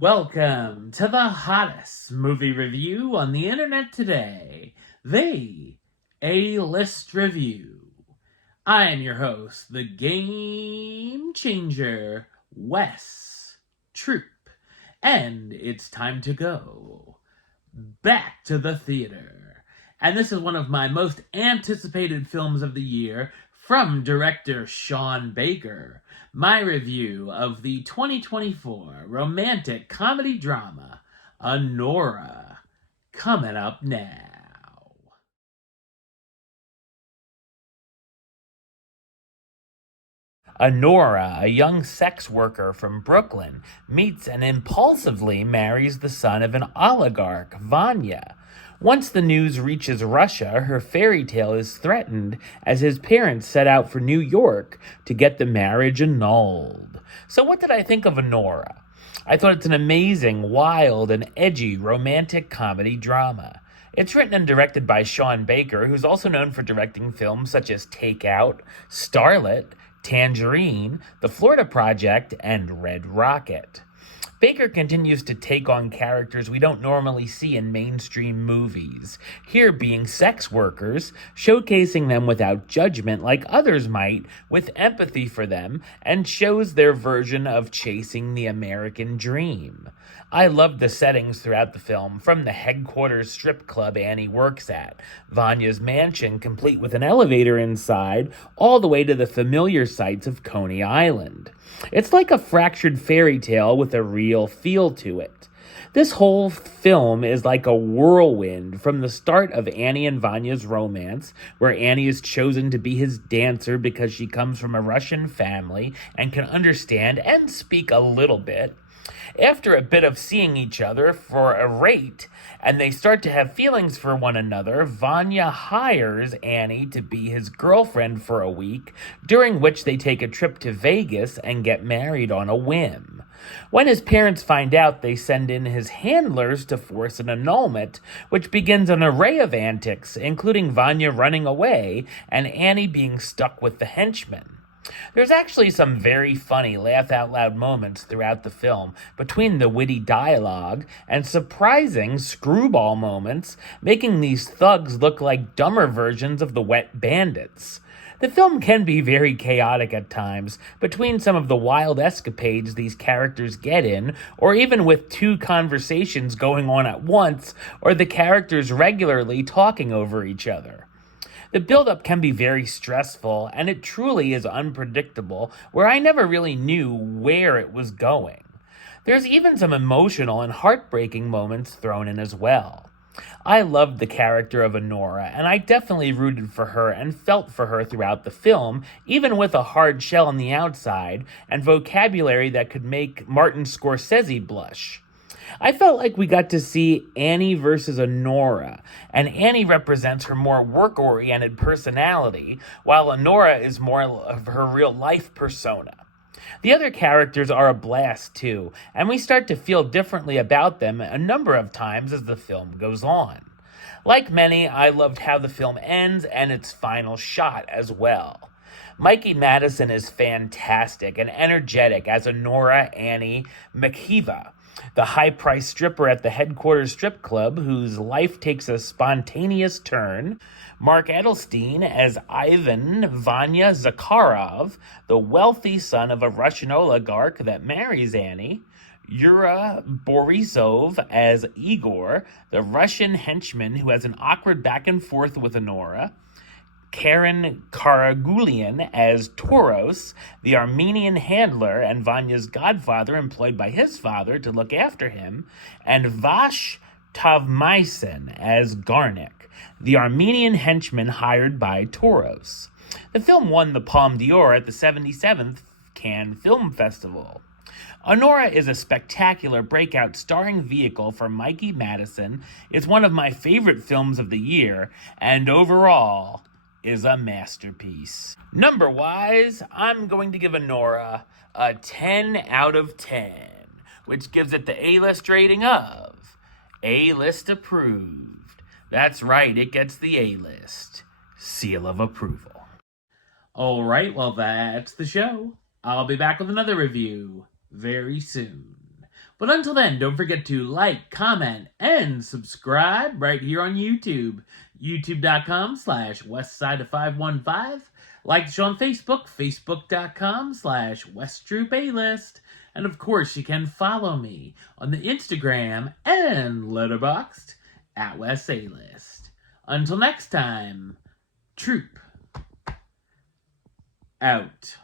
Welcome to the hottest movie review on the internet today, the A-List Review. I am your host, the Game Changer, Wes Troop, and it's time to go back to the theater. And this is one of my most anticipated films of the year from director Sean Baker. My review of the 2024 romantic comedy drama, Anora, coming up now. Anora, a young sex worker from Brooklyn, meets and impulsively marries the son of an oligarch, Vanya. Once the news reaches Russia, her fairy tale is threatened as his parents set out for New York to get the marriage annulled. So what did I think of Anora? I thought it's an amazing, wild, and edgy romantic comedy drama. It's written and directed by Sean Baker, who's also known for directing films such as Takeout, Starlet, Tangerine, The Florida Project, and Red Rocket. Baker continues to take on characters we don't normally see in mainstream movies, here being sex workers, showcasing them without judgment like others might, with empathy for them, and shows their version of chasing the American dream. I loved the settings throughout the film, from the headquarters strip club Annie works at, Vanya's mansion complete with an elevator inside, all the way to the familiar sights of Coney Island. It's like a fractured fairy tale with a real feel to it. This whole film is like a whirlwind from the start of Annie and Vanya's romance, where Annie is chosen to be his dancer because she comes from a Russian family and can understand and speak a little bit. After a bit of seeing each other for a rate, and they start to have feelings for one another, Vanya hires Annie to be his girlfriend for a week, during which they take a trip to Vegas and get married on a whim. When his parents find out, they send in his handlers to force an annulment, which begins an array of antics, including Vanya running away and Annie being stuck with the henchmen. There's actually some very funny laugh-out-loud moments throughout the film, between the witty dialogue and surprising screwball moments, making these thugs look like dumber versions of the wet bandits. The film can be very chaotic at times, between some of the wild escapades these characters get in, or even with two conversations going on at once, or the characters regularly talking over each other. The build-up can be very stressful, and it truly is unpredictable, where I never really knew where it was going. There's even some emotional and heartbreaking moments thrown in as well. I loved the character of Anora, and I definitely rooted for her and felt for her throughout the film, even with a hard shell on the outside and vocabulary that could make Martin Scorsese blush. I felt like we got to see Annie versus Anora, and Annie represents her more work-oriented personality, while Anora is more of her real-life persona. The other characters are a blast, too, and we start to feel differently about them a number of times as the film goes on. Like many, I loved how the film ends and its final shot as well. Mikey Madison is fantastic and energetic as Anora Annie McKeeva, the high-priced stripper at the headquarters strip club whose life takes a spontaneous turn. Mark Edelstein as Ivan Vanya Zakharov, the wealthy son of a Russian oligarch that marries Annie. Yura Borisov as Igor, the Russian henchman who has an awkward back and forth with Anora. Karen Karagulian as Toros, the Armenian handler and Vanya's godfather employed by his father to look after him, and Vash Tavmaisen as Garnik, the Armenian henchman hired by Toros. The film won the Palme d'Or at the 77th Cannes Film Festival. Anora is a spectacular breakout starring vehicle for Mikey Madison. It's one of my favorite films of the year, and overall is a masterpiece. Number-wise, I'm going to give Anora a 10 out of 10, which gives it the A-list rating of A-list approved. That's right, it gets the A-list seal of approval. All right, well, that's the show. I'll be back with another review very soon. But until then, don't forget to like, comment, and subscribe right here on YouTube. YouTube.com/Westside515. Like the show on Facebook, Facebook.com/WestTroopAlist. And of course, you can follow me on the Instagram and Letterboxd at WestAlist. Until next time, Troop out.